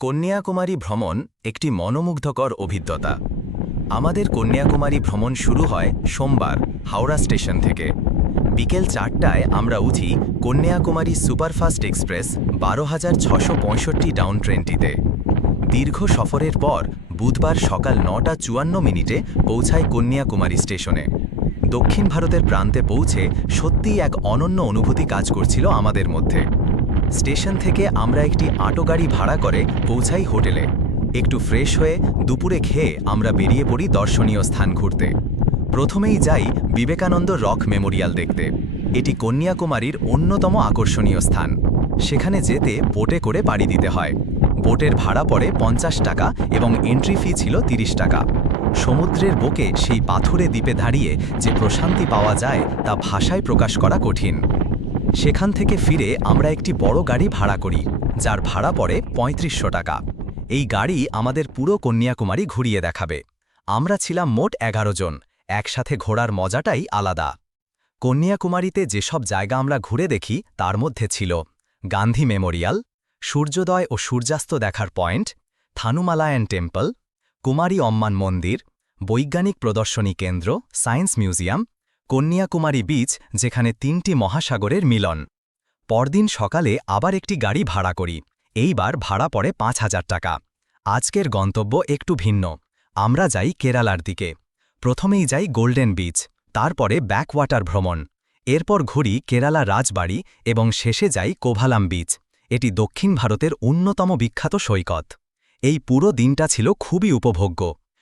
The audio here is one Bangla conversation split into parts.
কন্যাকুমারী ভ্রমণ একটি মনোমুগ্ধকর অভিজ্ঞতা। আমাদের কন্যাকুমারী ভ্রমণ শুরু হয় সোমবার, হাওড়া স্টেশন থেকে। বিকেল চারটায় আমরা উঠি কন্যাকুমারী সুপারফাস্ট এক্সপ্রেস বারো হাজার ছশো পঁয়ষট্টি ডাউন ট্রেনটিতে। দীর্ঘ সফরের পর বুধবার সকাল নটা চুয়ান্ন মিনিটে পৌঁছায় কন্যাকুমারী স্টেশনে। দক্ষিণ ভারতের প্রান্তে পৌঁছে সত্যিই এক অনন্য অনুভূতি কাজ করছিল আমাদের মধ্যে। স্টেশন থেকে আমরা একটি আটো গাড়ি ভাড়া করে পৌঁছাই হোটেলে। একটু ফ্রেশ হয়ে দুপুরে খেয়ে আমরা বেরিয়ে পড়ি দর্শনীয় স্থান ঘুরতে। প্রথমেই যাই বিবেকানন্দ রক মেমোরিয়াল দেখতে। এটি কন্যাকুমারীর অন্যতম আকর্ষণীয় স্থান। সেখানে যেতে বোটে করে পাড়ি দিতে হয়। বোটের ভাড়া পড়ে পঞ্চাশ টাকা এবং এন্ট্রি ফি ছিল ৩০ টাকা। সমুদ্রের বুকে সেই পাথুরে দ্বীপে দাঁড়িয়ে যে প্রশান্তি পাওয়া যায় তা ভাষায় প্রকাশ করা কঠিন। সেখান থেকে ফিরে আমরা একটি বড় গাড়ি ভাড়া করি, যার ভাড়া পড়ে পঁয়ত্রিশশো টাকা। এই গাড়ি আমাদের পুরো কন্যাকুমারী ঘুরিয়ে দেখাবে। আমরা ছিলাম মোট এগারো জন, একসাথে ঘোরার মজাটাই আলাদা। কন্যাকুমারীতে যেসব জায়গা আমরা ঘুরে দেখি, তার মধ্যে ছিল গান্ধী মেমোরিয়াল, সূর্যোদয় ও সূর্যাস্ত দেখার পয়েন্ট, থানুমালায়ন টেম্পল, কুমারী অম্মান মন্দির, বৈজ্ঞানিক প্রদর্শনী কেন্দ্র, সায়েন্স মিউজিয়াম কন্যাকুমারী বিচ, যেখানে তিনটি মহাসাগরের মিলন। পরদিন সকালে আবার একটি গাড়ি ভাড়া করি। এইবার ভাড়া পড়ে পাঁচ হাজার টাকা। আজকের গন্তব্য একটু ভিন্ন। আমরা যাই কেরালার দিকে। প্রথমেই যাই গোল্ডেন বিচ, তারপরে ব্যাকওয়াটার ভ্রমণ। এরপর ঘুরি কেরালা রাজবাড়ি এবং শেষে যাই কোভালাম বিচ। এটি দক্ষিণ ভারতের অন্যতম বিখ্যাত সৈকত। এই পুরো দিনটা ছিল খুবই উপভোগ্য।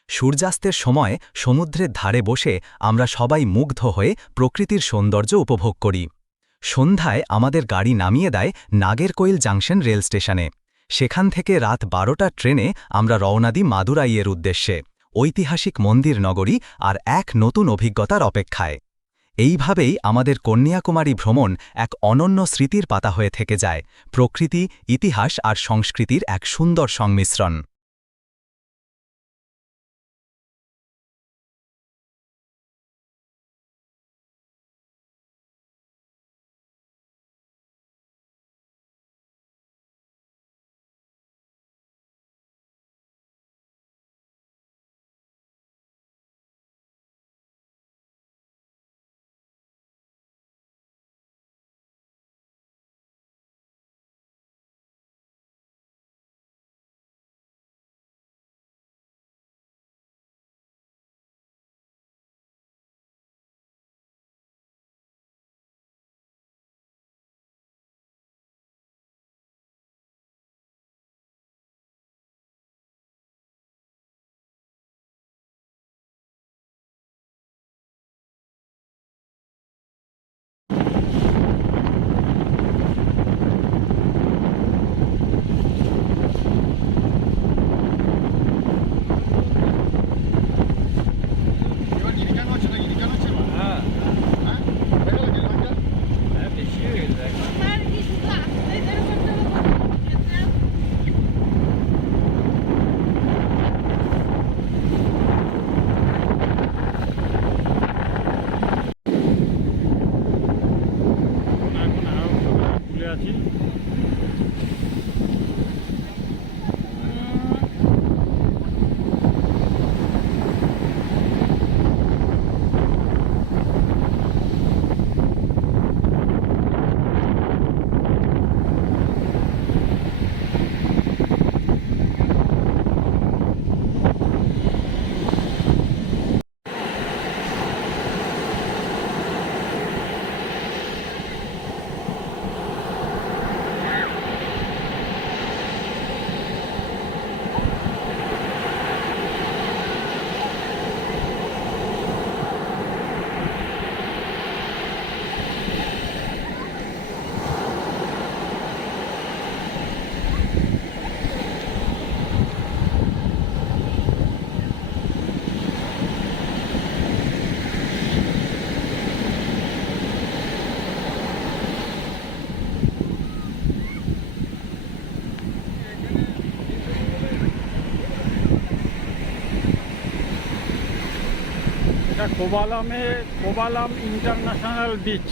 সূর্যাস্তের সময় সমুদ্রের ধারে বসে আমরা সবাই মুগ্ধ হয়ে প্রকৃতির সৌন্দর্য উপভোগ করি। সন্ধ্যায় আমাদের গাড়ি নামিয়ে দেয় নাগেরকোইল জাংশন রেল স্টেশনে। সেখান থেকে রাত বারোটা ট্রেনে আমরা রওনা দিই মাদুরাইয়ের উদ্দেশ্যে, ঐতিহাসিক মন্দির নগরী আর এক নতুন অভিজ্ঞতার অপেক্ষায়। এইভাবেই আমাদের কন্যাকুমারী ভ্রমণ এক অনন্য স্মৃতির পাতা হয়ে থেকে যায়, প্রকৃতি, ইতিহাস আর সংস্কৃতির এক সুন্দর সংমিশ্রণ। আরও খুলে আছি এটা কোবালামে কোবালাম ইন্টারন্যাশনাল বিচ।